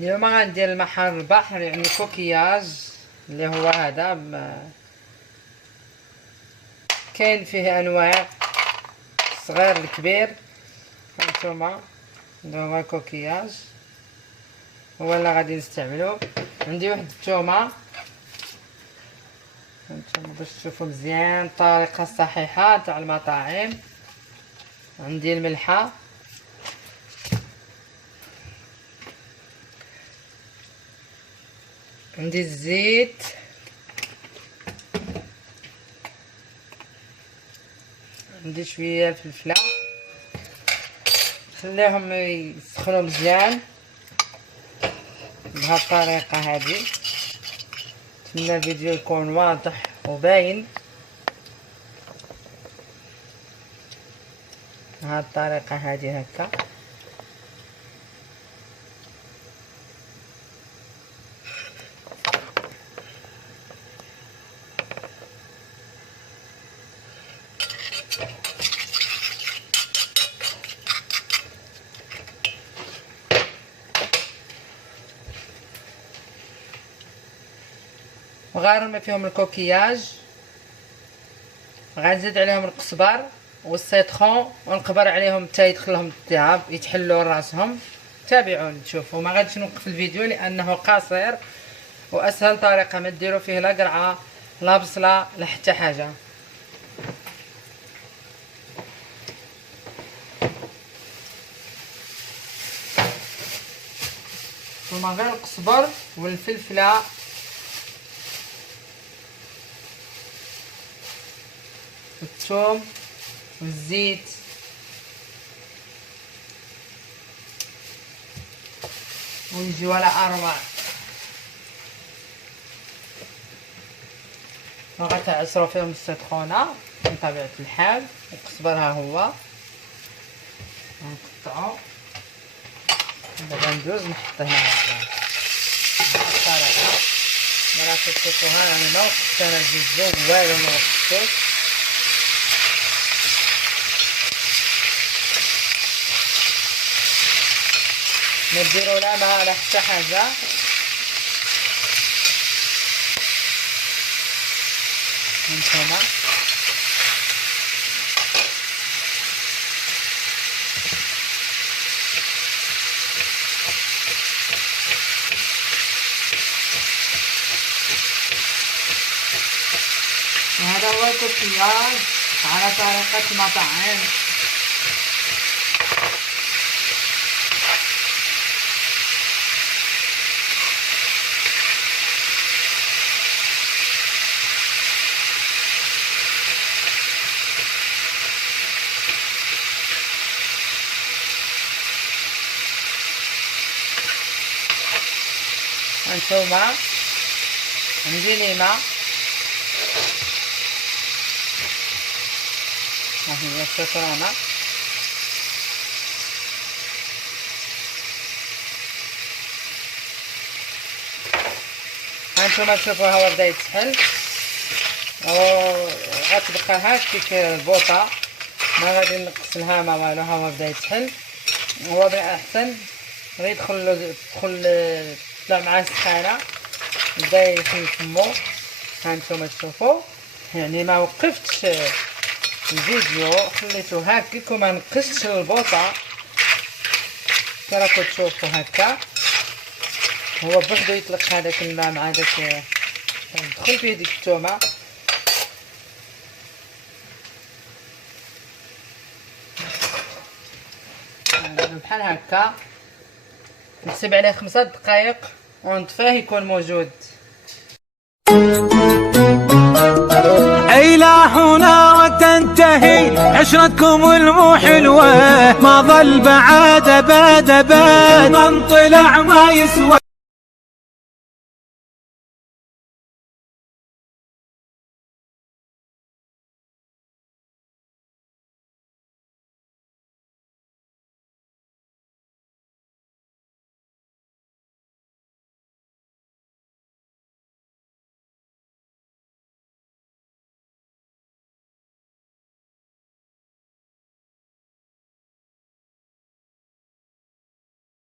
اليوم غندير المحار البحر، يعني كوكياج اللي هو هذا كاين فيه انواع صغير الكبير. هانتوما هو كوكياج هو اللي غادي نستعملو. عندي واحد الثومه، هانتوما باش تشوفوا مزيان الطريقه الصحيحه تاع المطاعم. عندي الملحه، عندي الزيت، عندي شويه الفلفله. خليهم يسخنوا مزيان بهذه الطريقه هذه. نتمنى الفيديو يكون واضح وباين بهذه الطريقه هذه هكا. وغنرمي فيهم الكوكياج، غنزيد عليهم القزبر والسيترون ونقبر عليهم حتى يدخلهم الذهب يتحلوا راسهم. تابعوني تشوفوا، ما غاديش نوقف الفيديو لانه قصير واسهل طريقه، ما ديروا فيه لا قرعه لا بصله لا حتى حاجه. ثم غير القزبر والفلفله والثوم والزيت ونجي ولا اروع. وغتعصروا فيهم السيترونه بطبيعه الحال. القزبر ها هو نقطعو. دابا ندوز نحط هنا الطريقه ملي كتشوفوها. انا ما وقفتش انا الفيديو والو، ما وقفتوش. ما ديروا لا ماء لا حتى حاجه. هانتوما وهذا هو الكوكياج على طريقه المطاعم. هانتوما عندي ليمه، ها هي السيترونه. هانتوما شوفوا هو بدا يتسحل وغتبقى هاكيك البوطه، ما غادي نقصلها ما والو. ها هو بدا يتسحل، هو بالاحسن غير تدخل طلع معاه السخانه بدا يسمو. هانتوما تشوفوا يعني ما وقفتش الفيديو، خليته هكاك وما نقصتش البوطه كراكم تشوفوا هكا. هو بوحدو يطلق هذاك الماء مع داك يدخل فيه ديك الثومه. بحال هكا نسيب عليه 5 دقائق ونطفيه يكون موجود. إلى هنا وتنتهي عشرتكم المحلوة، ما ظل بعد أبد أبد من طلع ما يسوى.